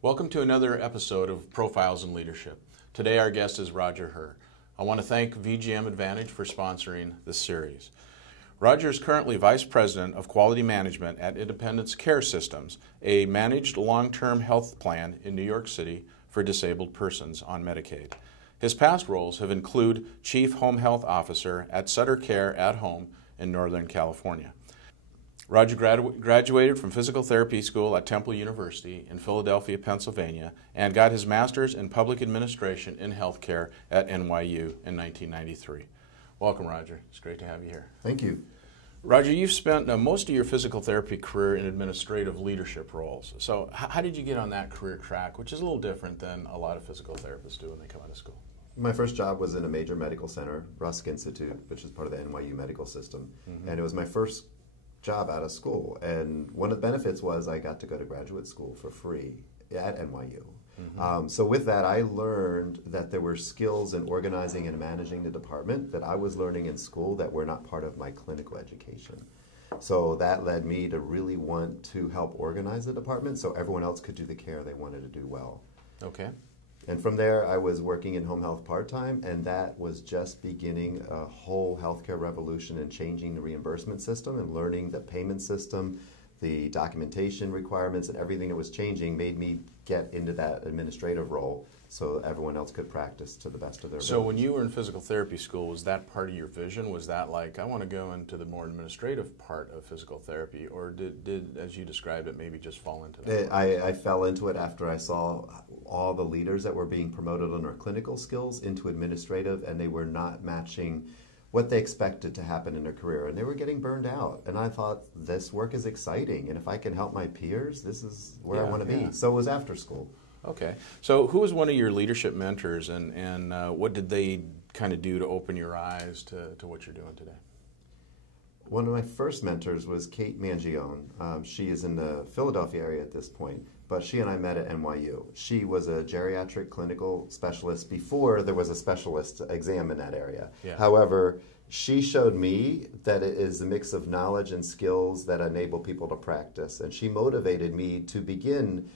Welcome to another episode of Profiles in Leadership. Today our guest is Roger Herr. I want to thank VGM Advantage for sponsoring this series. Roger is currently Vice President of Quality Management at Independence Care Systems, a managed long-term health plan in New York City for disabled persons on Medicaid. His past roles have included Chief Home Health Officer at Sutter Care at Home in Northern California. Roger graduated from Physical Therapy School at Temple University in Philadelphia, Pennsylvania, and got his master's in Public Administration in Healthcare at NYU in 1993. Welcome, Roger. It's great to have you here. Thank you. Roger, you've spent most of your physical therapy career in administrative leadership roles. So how did you get on that career track, which is a little different than a lot of physical therapists do when they come out of school? My first job was in a major medical center, Rusk Institute, which is part of the NYU medical system. And it was my first job out of school. And one of the benefits was I got to go to graduate school for free at NYU. So with that, I learned that there were skills in organizing and managing the department that I was learning in school that were not part of my clinical education. So that led me to really want to help organize the department so everyone else could do the care they wanted to do well. Okay. And from there, I was working in home health part-time, and that was just beginning a whole healthcare revolution and changing the reimbursement system and learning the payment system, the documentation requirements, and everything that was changing made me get into that administrative role so everyone else could practice to the best of their abilities. So when you were in physical therapy school, was that part of your vision? Was that like, I want to go into the more administrative part of physical therapy, or did as you described it, maybe just fall into that? I fell into it after I saw all the leaders that were being promoted on their clinical skills into administrative, and they were not matching what they expected to happen in their career, and they were getting burned out. And I thought, this work is exciting, and if I can help my peers, this is where I want to be. So it was after school. Okay. So who was one of your leadership mentors, and what did they kind of do to open your eyes to what you're doing today? One of my first mentors was Kate Mangione. She is in the Philadelphia area at this point, but she and I met at NYU. She was a geriatric clinical specialist before there was a specialist exam in that area. Yeah. However, she showed me that it is a mix of knowledge and skills that enable people to practice, and she motivated me to begin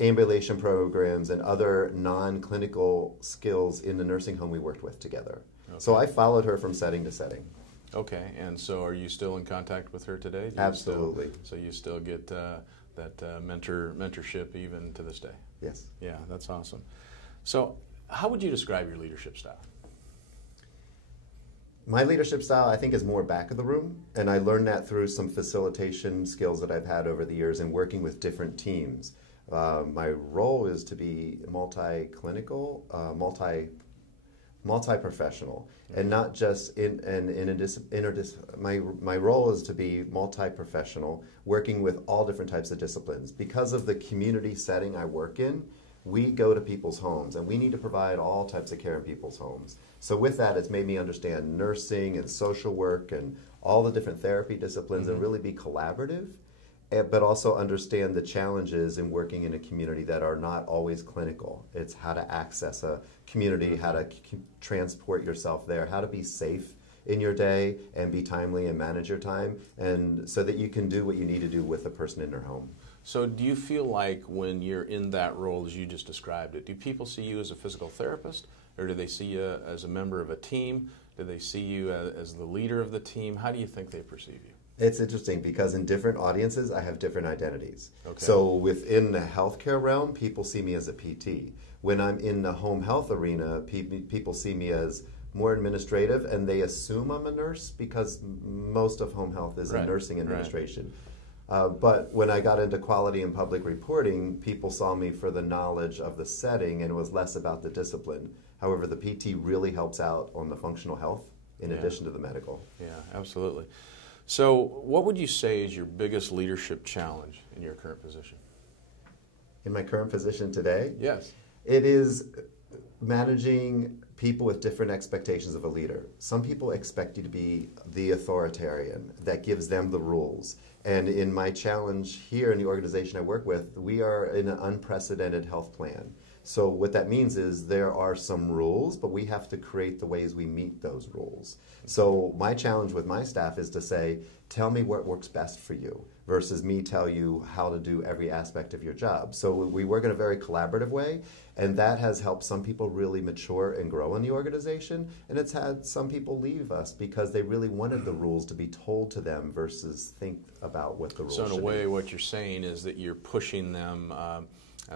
ambulation programs and other non-clinical skills in the nursing home we worked with together. Okay. So I followed her from setting to setting. Okay, and so are you still in contact with her today? Absolutely. So you still get that mentorship even to this day? Yes. Yeah, that's awesome. So how would you describe your leadership style? My leadership style, I think, is more back of the room, and I learned that through some facilitation skills that I've had over the years and working with different teams. My role is to be multi-clinical, multi-professional, and not just my role is to be multi-professional, working with all different types of disciplines. Because of the community setting I work in, we go to people's homes, and we need to provide all types of care in people's homes. So with that, it's made me understand nursing and social work and all the different therapy disciplines and really be collaborative, but also understand the challenges in working in a community that are not always clinical. It's how to access a community, how to transport yourself there, how to be safe in your day and be timely and manage your time, and so that you can do what you need to do with the person in their home. So do you feel like when you're in that role as you just described it, do people see you as a physical therapist, or do they see you as a member of a team? Do they see you as the leader of the team? How do you think they perceive you? It's interesting because in different audiences, I have different identities. Okay. So within the healthcare realm, people see me as a PT. When I'm in the home health arena, people see me as more administrative, and they assume I'm a nurse because most of home health is in nursing administration. But when I got into quality and public reporting, people saw me for the knowledge of the setting, and it was less about the discipline. However, the PT really helps out on the functional health in addition to the medical. Yeah, absolutely. So what would you say is your biggest leadership challenge in your current position? In my current position today? Yes. It is managing people with different expectations of a leader. Some people expect you to be the authoritarian that gives them the rules. And in my challenge here in the organization I work with, we are in an unprecedented health plan. So what that means is there are some rules, but we have to create the ways we meet those rules. So my challenge with my staff is to say, tell me what works best for you versus me tell you how to do every aspect of your job. So we work in a very collaborative way, and that has helped some people really mature and grow in the organization, and it's had some people leave us because they really wanted the rules to be told to them versus think about what the rules should be. So in a way, what you're saying is that you're pushing them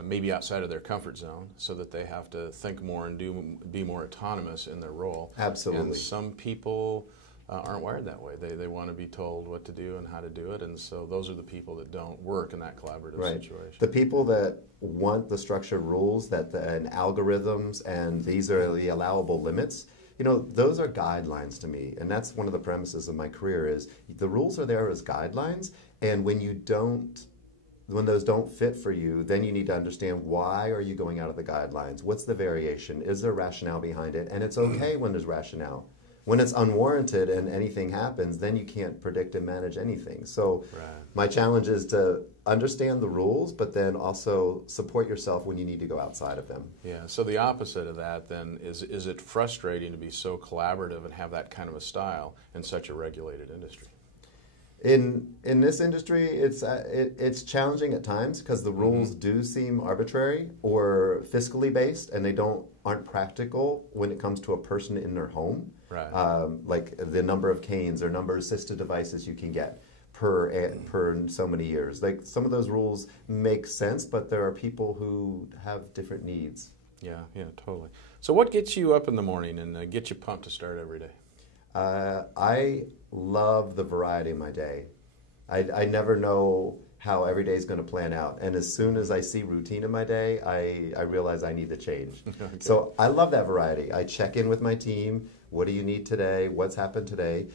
maybe outside of their comfort zone so that they have to think more and be more autonomous in their role. Absolutely. And some people aren't wired that way. They want to be told what to do and how to do it, and so those are the people that don't work in that collaborative situation. The people that want the structured rules and algorithms, and these are the allowable limits, those are guidelines to me, and that's one of the premises of my career is the rules are there as guidelines, and when those don't fit for you, then you need to understand why are you going out of the guidelines? What's the variation? Is there rationale behind it? And it's okay when there's rationale. When it's unwarranted and anything happens, then you can't predict and manage anything. So my challenge is to understand the rules, but then also support yourself when you need to go outside of them. Yeah, so the opposite of that then is it frustrating to be so collaborative and have that kind of a style in such a regulated industry? In this industry, it's challenging at times because the rules do seem arbitrary or fiscally based, and they aren't practical when it comes to a person in their home. Right. Like the number of canes or number of assistive devices you can get per so many years. Like some of those rules make sense, but there are people who have different needs. Yeah, totally. So what gets you up in the morning and gets you pumped to start every day? I love the variety of my day. I never know how every day is going to plan out. And as soon as I see routine in my day, I realize I need to change. Okay. So I love that variety. I check in with my team. What do you need today? What's happened today?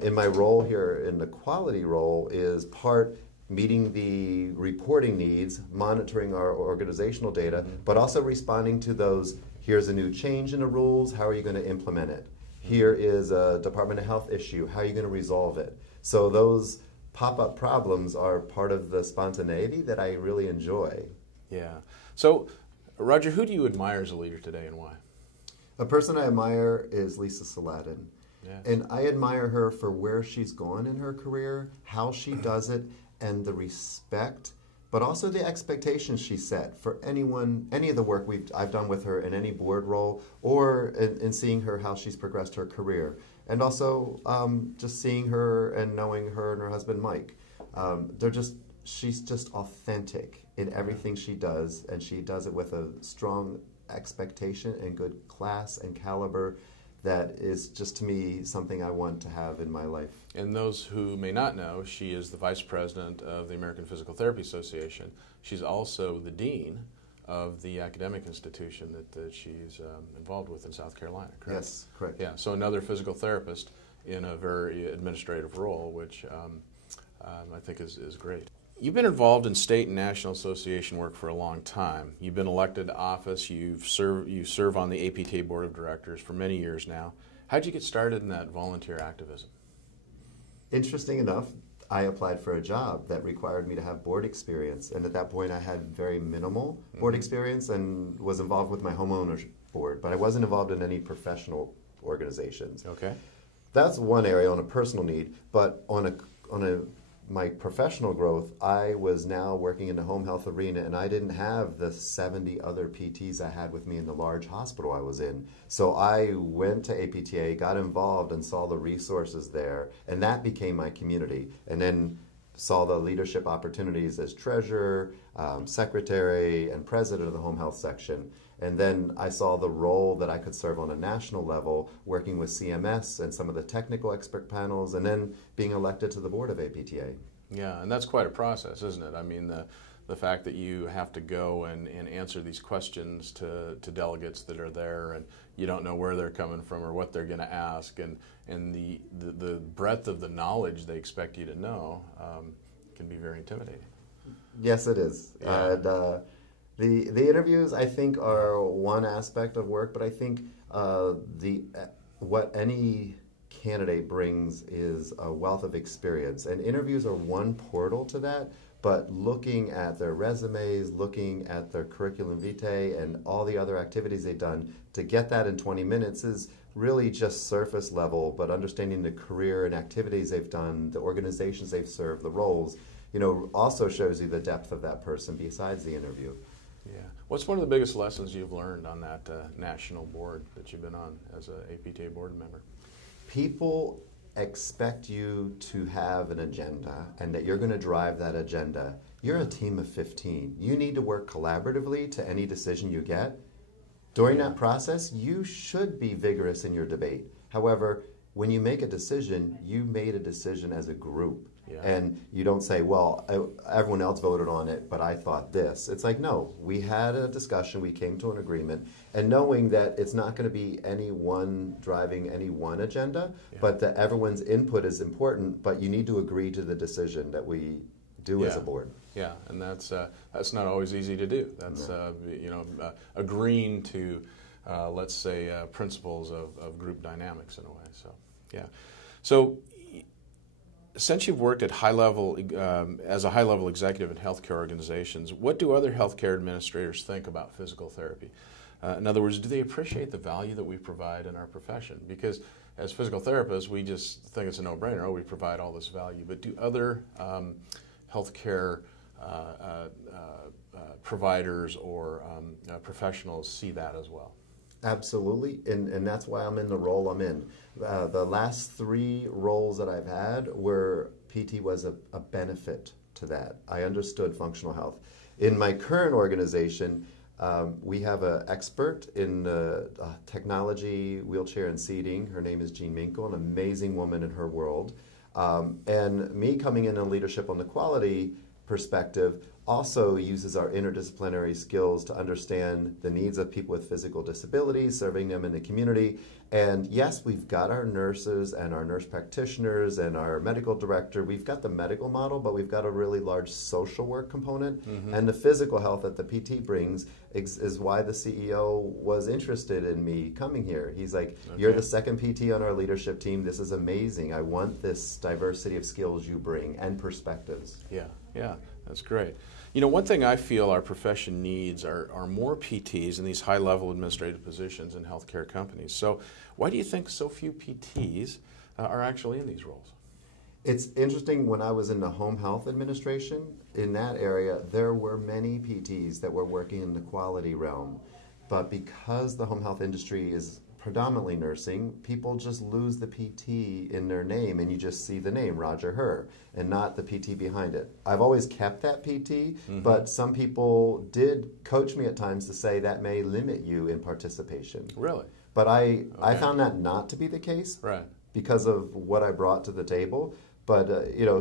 In my role here, in the quality role, is part meeting the reporting needs, monitoring our organizational data, but also responding to those, here's a new change in the rules, how are you going to implement it? Here is a Department of Health issue, how are you going to resolve it? So those pop-up problems are part of the spontaneity that I really enjoy. Yeah. So, Roger, who do you admire as a leader today and why? A person I admire is Lisa Saladin. Yes. And I admire her for where she's gone in her career, how she does it, and the respect, but also the expectations she set for anyone, any of the work I've done with her in any board role, or in seeing her, how she's progressed her career. And also just seeing her and knowing her and her husband, Mike. She's just authentic in everything she does, and she does it with a strong expectation and good class and caliber that is just, to me, something I want to have in my life. And those who may not know, she is the Vice President of the American Physical Therapy Association. She's also the Dean of the academic institution that she's involved with in South Carolina, correct? Yes, correct. Yeah, so another physical therapist in a very administrative role, which I think is great. You've been involved in state and national association work for a long time. You've been elected to office. You serve on the APTA Board of Directors for many years now. How'd you get started in that volunteer activism? Interesting enough, I applied for a job that required me to have board experience, and at that point I had very minimal board experience and was involved with my homeowners board, but I wasn't involved in any professional organizations. Okay. That's one area on a personal need, but on my professional growth, I was now working in the home health arena, and I didn't have the 70 other PTs I had with me in the large hospital I was in. So I went to APTA, got involved, and saw the resources there, and that became my community. And then saw the leadership opportunities as treasurer, secretary, and president of the home health section. And then I saw the role that I could serve on a national level, working with CMS and some of the technical expert panels, and then being elected to the board of APTA. Yeah, and that's quite a process, isn't it? I mean, the fact that you have to go and answer these questions to delegates that are there, and you don't know where they're coming from or what they're going to ask, and the breadth of the knowledge they expect you to know can be very intimidating. Yes, it is. Yeah. And, the interviews, I think, are one aspect of work, but I think what any candidate brings is a wealth of experience. And interviews are one portal to that, but looking at their resumes, looking at their curriculum vitae and all the other activities they've done, to get that in 20 minutes is really just surface level, but understanding the career and activities they've done, the organizations they've served, the roles, also shows you the depth of that person besides the interview. Yeah. What's one of the biggest lessons you've learned on that national board that you've been on as an APTA board member? People expect you to have an agenda and that you're going to drive that agenda. You're a team of 15. You need to work collaboratively to any decision you get. During that process, you should be vigorous in your debate. However, when you make a decision, you made a decision as a group. Yeah. And you don't say, well, everyone else voted on it, but I thought this. It's like, no, we had a discussion, we came to an agreement, and knowing that it's not going to be anyone driving any one agenda, but that everyone's input is important, but you need to agree to the decision that we do as a board. Yeah, and that's not always easy to do. That's agreeing to, let's say, principles of group dynamics in a way. So, yeah. So, since you've worked at as a high-level executive in healthcare organizations, what do other healthcare administrators think about physical therapy? In other words, do they appreciate the value that we provide in our profession? Because as physical therapists, we just think it's a no-brainer. Oh, we provide all this value. But do other healthcare providers or professionals see that as well? Absolutely, and that's why I'm in the role I'm in. The last 3 roles that I've had where PT was a benefit to that. I understood functional health. In my current organization, we have an expert in technology, wheelchair, and seating. Her name is Jean Minkle, an amazing woman in her world. And me coming in on leadership on the quality perspective also uses our interdisciplinary skills to understand the needs of people with physical disabilities, serving them in the community. And yes, we've got our nurses and our nurse practitioners and our medical director. We've got the medical model, but we've got a really large social work component. Mm-hmm. And the physical health that the PT brings is why the CEO was interested in me coming here. He's like, you're the second PT on our leadership team. This is amazing. I want this diversity of skills you bring and perspectives. Yeah, that's great. One thing I feel our profession needs are more PTs in these high-level administrative positions in healthcare companies. So why do you think so few PTs are actually in these roles? It's interesting, when I was in the home health administration, in that area, there were many PTs that were working in the quality realm. But because the home health industry is predominantly nursing, people just lose the PT in their name, and you just see the name, Roger Herr, and not the PT behind it. I've always kept that PT, but some people did coach me at times to say that may limit you in participation. Really? But I found that not to be the case, right, because of what I brought to the table. But,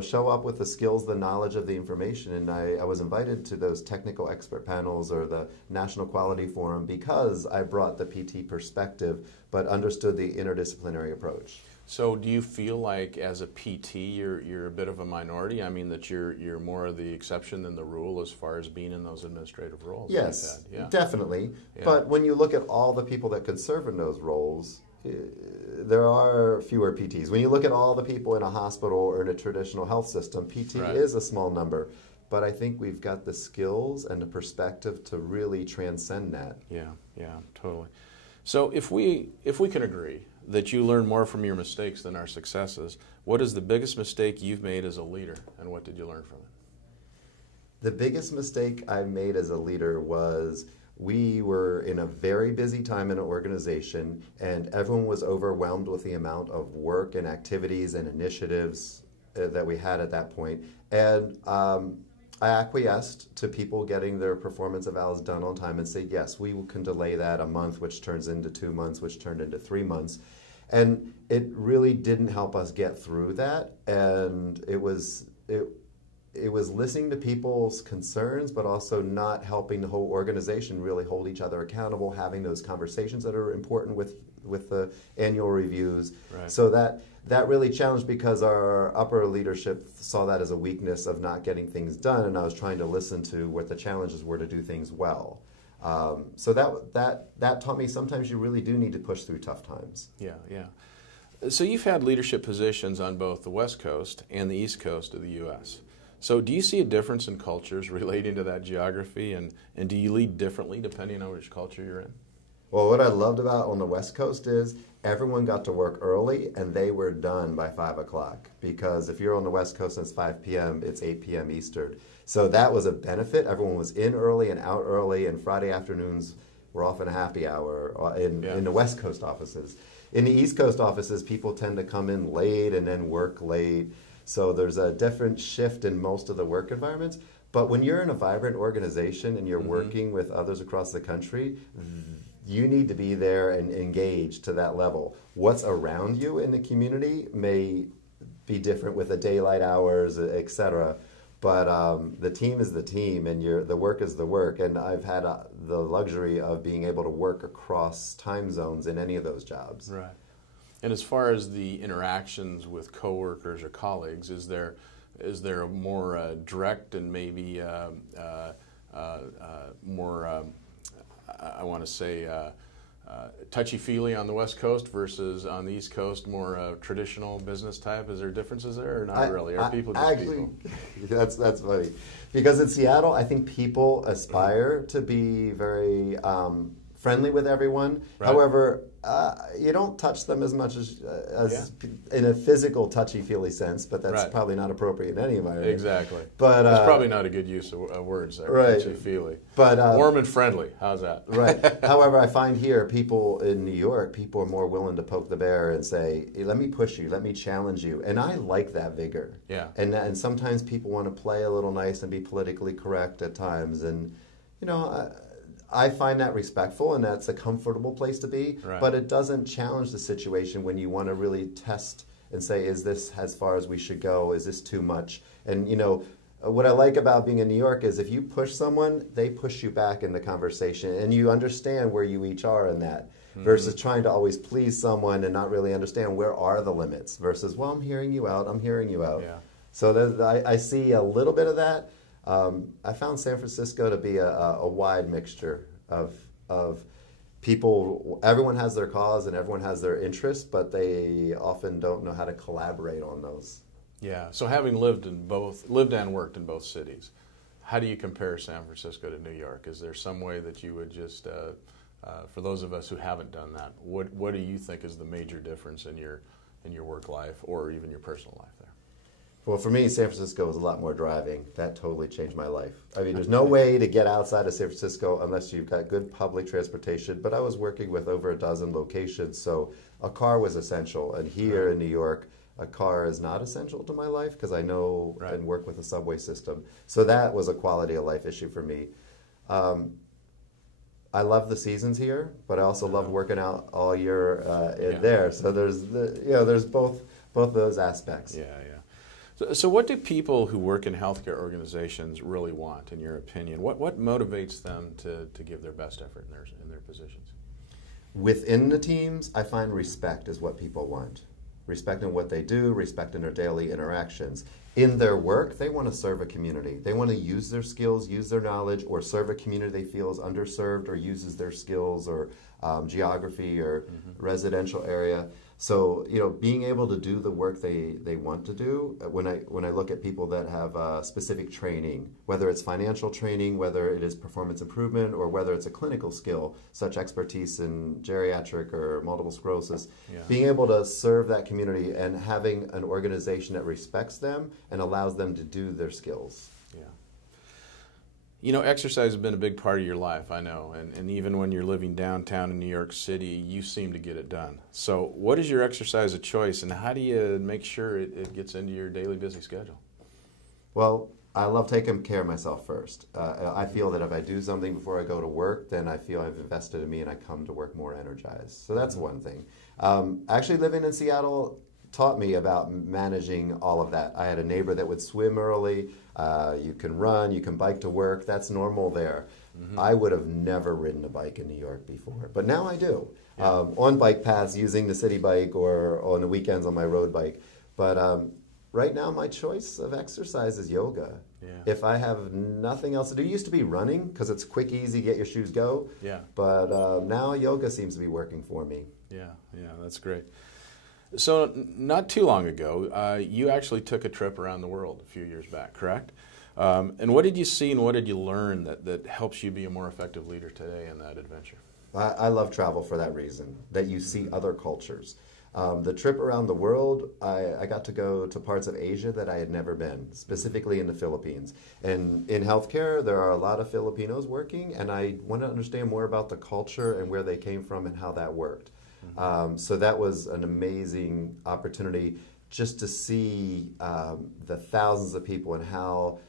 show up with the skills, the knowledge of the information. And I was invited to those technical expert panels or the National Quality Forum because I brought the PT perspective, but understood the interdisciplinary approach. So do you feel like as a PT you're a bit of a minority? I mean, that you're more of the exception than the rule as far as being in those administrative roles? Yes, like that? definitely. Yeah. But when you look at all the people that could serve in those roles, there are fewer PTs. When you look at all the people in a hospital or in a traditional health system, PT is a small number. But I think we've got the skills and the perspective to really transcend that. Yeah, totally. So if we can agree that you learn more from your mistakes than our successes, what is the biggest mistake you've made as a leader, and what did you learn from it? The biggest mistake I made as a leader was we were in a very busy time in an organization, and everyone was overwhelmed with the amount of work and activities and initiatives that we had at that point. And I acquiesced to people getting their performance evals done on time and said, yes, we can delay that a month, which turns into 2 months, which turned into 3 months. And it really didn't help us get through that. And it was listening to people's concerns, but also not helping the whole organization really hold each other accountable, having those conversations that are important with the annual reviews. Right. So that really challenged, because our upper leadership saw that as a weakness of not getting things done, and I was trying to listen to what the challenges were to do things well. So that taught me sometimes you really do need to push through tough times. Yeah. So you've had leadership positions on both the West Coast and the East Coast of the U.S. So do you see a difference in cultures relating to that geography, and do you lead differently depending on which culture you're in? Well, what I loved about on the West Coast is everyone got to work early and they were done by 5 o'clock. Because if you're on the West Coast and it's 5 p.m., it's 8 p.m. Eastern. So that was a benefit. Everyone was in early and out early, and Friday afternoons were often a happy hour in the West Coast offices. In the East Coast offices, people tend to come in late and then work late. So there's a different shift in most of the work environments. But when you're in a vibrant organization and you're working with others across the country, you need to be there and engaged to that level. What's around you in the community may be different with the daylight hours, etc. But the team is the team, and the work is the work. And I've had the luxury of being able to work across time zones in any of those jobs. Right. And as far as the interactions with coworkers or colleagues, is there a more direct and maybe more I want to say touchy-feely on the West Coast versus on the East Coast, more traditional business type? Is there differences there, or not really? Are people just actually, people? That's funny. Because in Seattle, I think people aspire to be very friendly with everyone. Right. However, you don't touch them as much as in a physical touchy-feely sense, but that's probably not appropriate in any environment. Exactly. But that's probably not a good use of words there. Right. Touchy-feely. But warm and friendly. How's that? Right. However, I find here, people in New York, people are more willing to poke the bear and say, hey, "Let me push you. Let me challenge you." And I like that vigor. Yeah. And sometimes people want to play a little nice and be politically correct at times, and I find that respectful, and that's a comfortable place to be, but it doesn't challenge the situation when you want to really test and say, is this as far as we should go? Is this too much? And, what I like about being in New York is if you push someone, they push you back in the conversation, and you understand where you each are in that, versus trying to always please someone and not really understand where are the limits, versus, well, I'm hearing you out. Yeah. So I see a little bit of that. I found San Francisco to be a wide mixture of people. Everyone has their cause and everyone has their interests, but they often don't know how to collaborate on those. Yeah. So having lived and worked in both cities, how do you compare San Francisco to New York? Is there some way that you would just, for those of us who haven't done that, what do you think is the major difference in your work life or even your personal life there? Well, for me, San Francisco was a lot more driving. That totally changed my life. I mean, there's no way to get outside of San Francisco unless you've got good public transportation, but I was working with over a dozen locations, so a car was essential. And here in New York, a car is not essential to my life because I know and work with the subway system. So that was a quality of life issue for me. I love the seasons here, but I also love working out all year there. So there's both those aspects. Yeah. So what do people who work in healthcare organizations really want, in your opinion? What motivates them to give their best effort in their positions? Within the teams, I find respect is what people want. Respect in what they do, respect in their daily interactions. In their work, they want to serve a community. They want to use their skills, use their knowledge, or serve a community they feel is underserved or uses their skills or geography or residential area. So, being able to do the work they want to do, when I look at people that have specific training, whether it's financial training, whether it is performance improvement, or whether it's a clinical skill, such expertise in geriatric or multiple sclerosis, being able to serve that community and having an organization that respects them and allows them to do their skills. Exercise has been a big part of your life, I know, and even when you're living downtown in New York City, you seem to get it done. So what is your exercise of choice, and how do you make sure it gets into your daily busy schedule? Well, I love taking care of myself first. I feel that if I do something before I go to work, then I feel I've invested in me and I come to work more energized. So that's one thing. Actually, living in Seattle taught me about managing all of that. I had a neighbor that would swim early. You can run, you can bike to work. That's normal there. I would have never ridden a bike in New York before, but now I do. On bike paths, using the city bike, or on the weekends on my road bike. But right now my choice of exercise is yoga. If I have nothing else to do, it used to be running because it's quick, easy, get your shoes, go. But now yoga seems to be working for me. Yeah, that's great. So not too long ago, you actually took a trip around the world a few years back, correct? And what did you see and what did you learn that helps you be a more effective leader today in that adventure? I love travel for that reason, that you see other cultures. The trip around the world, I got to go to parts of Asia that I had never been, specifically in the Philippines. And in healthcare, there are a lot of Filipinos working, and I want to understand more about the culture and where they came from and how that worked. So that was an amazing opportunity just to see the thousands of people and how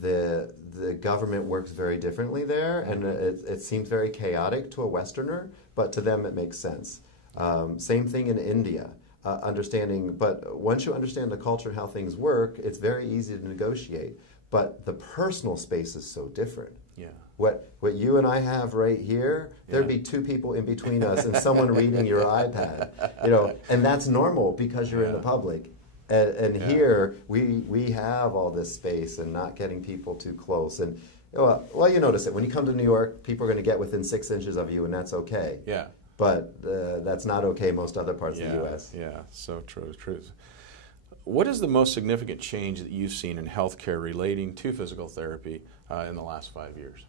the government works very differently there, and it seems very chaotic to a Westerner, but to them it makes sense. Same thing in India, understanding, but once you understand the culture and how things work, it's very easy to negotiate, but the personal space is so different. Yeah. What you and I have right here, there'd be two people in between us and someone reading your iPad, and that's normal because you're in the public. And here, we have all this space and not getting people too close. And well, you notice it. When you come to New York, people are going to get within 6 inches of you, and that's okay. Yeah. But that's not okay most other parts of the U.S. Yeah, so true. What is the most significant change that you've seen in healthcare relating to physical therapy in the last 5 years?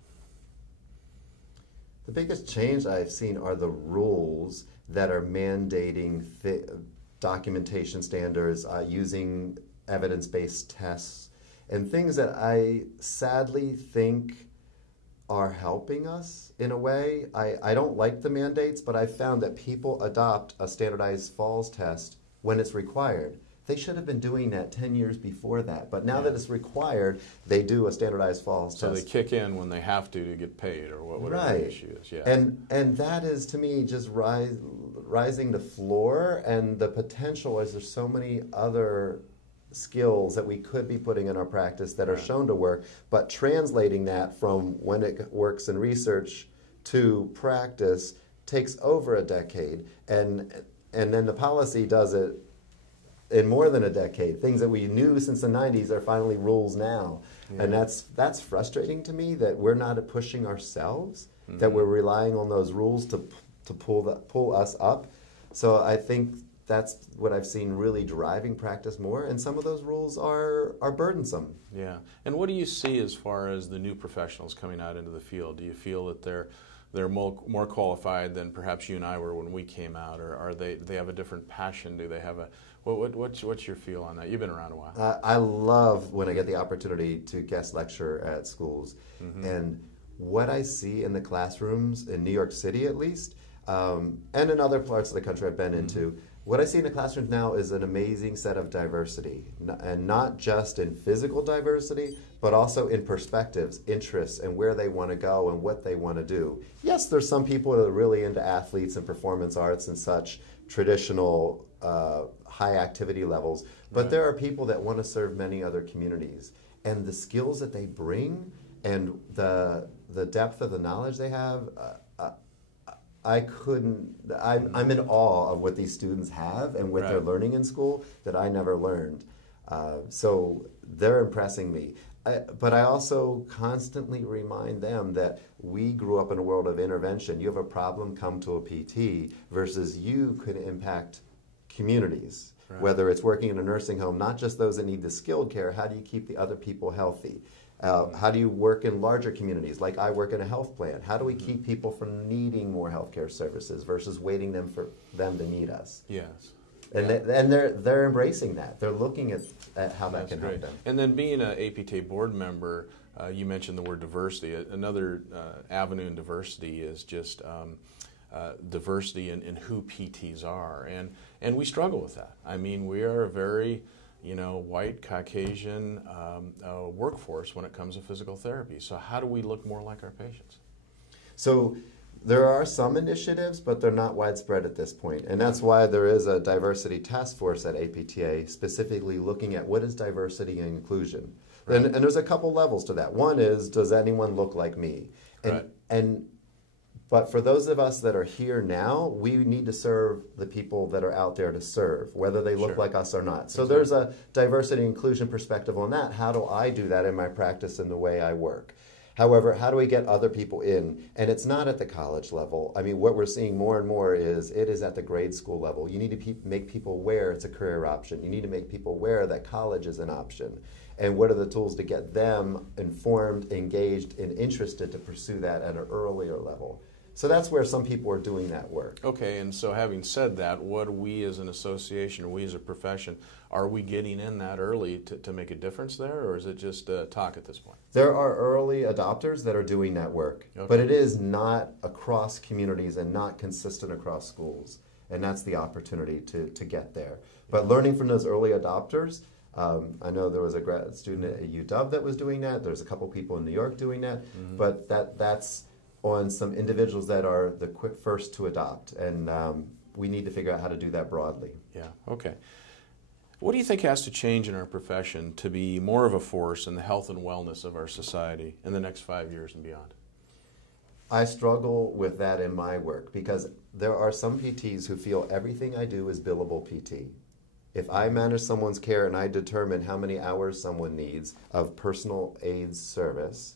The biggest change I've seen are the rules that are mandating documentation standards, using evidence-based tests, and things that I sadly think are helping us in a way. I don't like the mandates, but I've found that people adopt a standardized falls test when it's required. They should have been doing that 10 years before that, but now that it's required, they do a standardized falls test. So they kick in when they have to get paid, or whatever the issue is. Yeah. And that is, to me, just rising the floor, and the potential is there's so many other skills that we could be putting in our practice that are shown to work, but translating that from when it works in research to practice takes over a decade, and then the policy does it in more than a decade. Things that we knew since the 90s are finally rules now. Yeah. And that's frustrating to me, that we're not pushing ourselves, that we're relying on those rules to pull us up. So I think that's what I've seen really driving practice more, and some of those rules are burdensome. Yeah. And what do you see as far as the new professionals coming out into the field? Do you feel that they're more qualified than perhaps you and I were when we came out, or are they have a different passion? Do they have a what's your feel on that? You've been around a while. I love when I get the opportunity to guest lecture at schools, and what I see in the classrooms in New York City, at least, and in other parts of the country I've been into. What I see in the classrooms now is an amazing set of diversity, and not just in physical diversity, but also in perspectives, interests, and where they want to go and what they want to do. Yes, there's some people that are really into athletes and performance arts and such traditional high activity levels, but there are people that want to serve many other communities. And the skills that they bring and the depth of the knowledge they have, I'm in awe of what these students have and what they're learning in school that I never learned. So they're impressing me. But I also constantly remind them that we grew up in a world of intervention. You have a problem, come to a PT, versus you could impact communities, whether it's working in a nursing home, not just those that need the skilled care. How do you keep the other people healthy? How do you work in larger communities? Like I work in a health plan. How do we keep people from needing more healthcare services versus waiting for them to need us? Yes. And they're embracing that. They're looking at how that can help them. And then being an APTA board member, you mentioned the word diversity. Another avenue in diversity is just diversity in who PTs are. And we struggle with that. I mean, we are a very white, Caucasian workforce when it comes to physical therapy. So how do we look more like our patients? So there are some initiatives, but they're not widespread at this point. And that's why there is a diversity task force at APTA specifically looking at what is diversity and inclusion. And there's a couple levels to that. One is, does anyone look like me? But for those of us that are here now, we need to serve the people that are out there to serve, whether they look like us or not. So there's a diversity and inclusion perspective on that. How do I do that in my practice and the way I work? However, how do we get other people in? And it's not at the college level. I mean, what we're seeing more and more is it is at the grade school level. You need to make people aware it's a career option. You need to make people aware that college is an option. And what are the tools to get them informed, engaged, and interested to pursue that at an earlier level? So that's where some people are doing that work. Okay, and so having said that, what do we as an association or we as a profession, are we getting in that early to make a difference there, or is it just talk at this point? There are early adopters that are doing that work, okay. But it is not across communities and not consistent across schools. And that's the opportunity to get there. But learning from those early adopters, I know there was a grad student at UW that was doing that. There's a couple people in New York doing that. Mm-hmm. But that's on some individuals that are the quick first to adopt. And we need to figure out how to do that broadly. Yeah, okay. What do you think has to change in our profession to be more of a force in the health and wellness of our society in the next 5 years and beyond? I struggle with that in my work because there are some PTs who feel everything I do is billable PT. If I manage someone's care and I determine how many hours someone needs of personal aids service,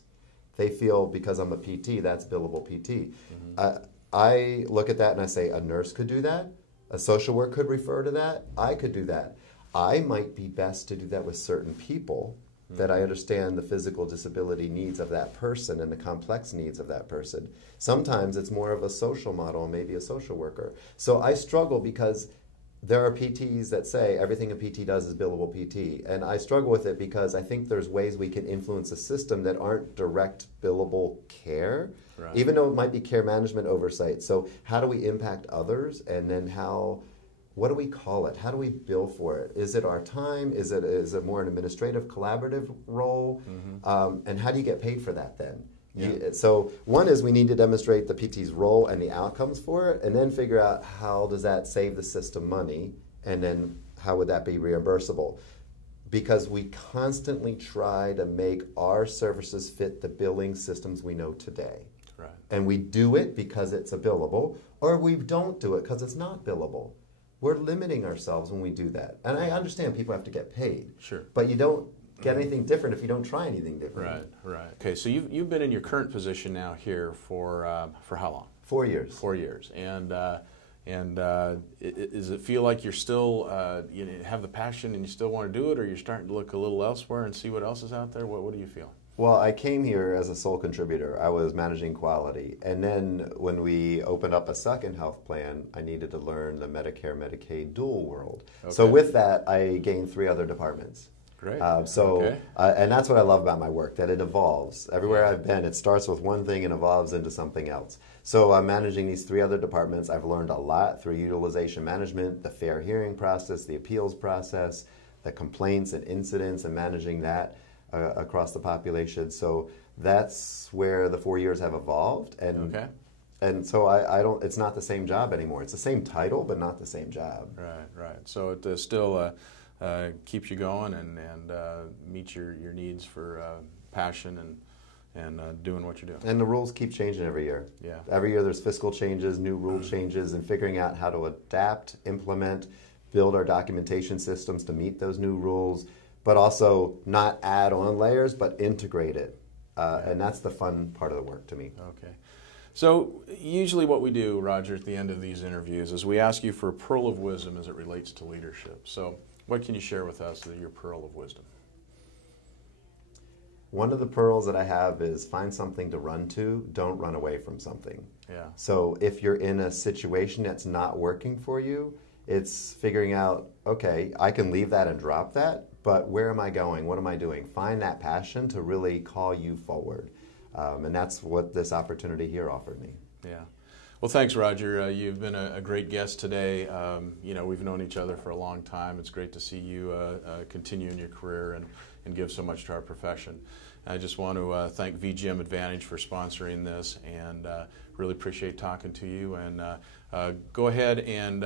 they feel because I'm a PT, that's billable PT. Mm-hmm. I look at that and I say, a nurse could do that, a social worker could refer to that, I could do that. I might be best to do that with certain people that I understand the physical disability needs of that person and the complex needs of that person. Sometimes it's more of a social model, maybe a social worker. So I struggle because there are PTs that say everything a PT does is billable PT. And I struggle with it because I think there's ways we can influence a system that aren't direct billable care, right. Even though it might be care management oversight. So how do we impact others, and then what do we call it? How do we bill for it? Is it our time? Is it more an administrative, collaborative role? Mm-hmm. And how do you get paid for that then? Yeah. So one is we need to demonstrate the PT's role and the outcomes for it, and then figure out how does that save the system money, and then how would that be reimbursable? Because we constantly try to make our services fit the billing systems we know today. Right. And we do it because it's a billable, or we don't do it because it's not billable. We're limiting ourselves when we do that. And I understand people have to get paid. Sure. But you don't get anything different if you don't try anything different. Right, right. Okay, so you've been in your current position now here for how long? 4 years. 4 years. And does it feel like you're still, you have the passion and you still want to do it, or you're starting to look a little elsewhere and see what else is out there? What do you feel? Well, I came here as a sole contributor. I was managing quality. And then when we opened up a second health plan, I needed to learn the Medicare, Medicaid dual world. Okay. So with that, I gained 3 other departments. Great. And that's what I love about my work, that it evolves. Everywhere I've been, it starts with one thing and evolves into something else. So I'm managing these 3 other departments. I've learned a lot through utilization management, the fair hearing process, the appeals process, the complaints and incidents, and managing that across the population. So that's where the 4 years have evolved. And so I don't. It's not the same job anymore. It's the same title, but not the same job. Right, right. So it still keeps you going and meets your needs for passion and doing what you're doing. And the rules keep changing every year. Yeah. Every year there's fiscal changes, new rule changes, and figuring out how to adapt, implement, build our documentation systems to meet those new rules, but also not add on layers, but integrate it. And that's the fun part of the work to me. Okay. So usually what we do, Roger, at the end of these interviews is we ask you for a pearl of wisdom as it relates to leadership. So what can you share with us that your pearl of wisdom? One of the pearls that I have is find something to run to, don't run away from something. Yeah. So if you're in a situation that's not working for you, it's figuring out, okay, I can leave that and drop that, but where am I going? What am I doing? Find that passion to really call you forward. And that's what this opportunity here offered me. Yeah. Well, thanks, Roger. You've been a great guest today. We've known each other for a long time. It's great to see you continue in your career and give so much to our profession. I just want to thank VGM Advantage for sponsoring this, and really appreciate talking to you. And go ahead and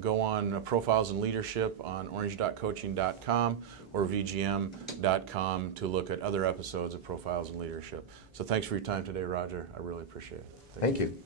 go on Profiles in Leadership on orange.coaching.com or vgm.com to look at other episodes of Profiles in Leadership. So thanks for your time today, Roger. I really appreciate it. Thank you.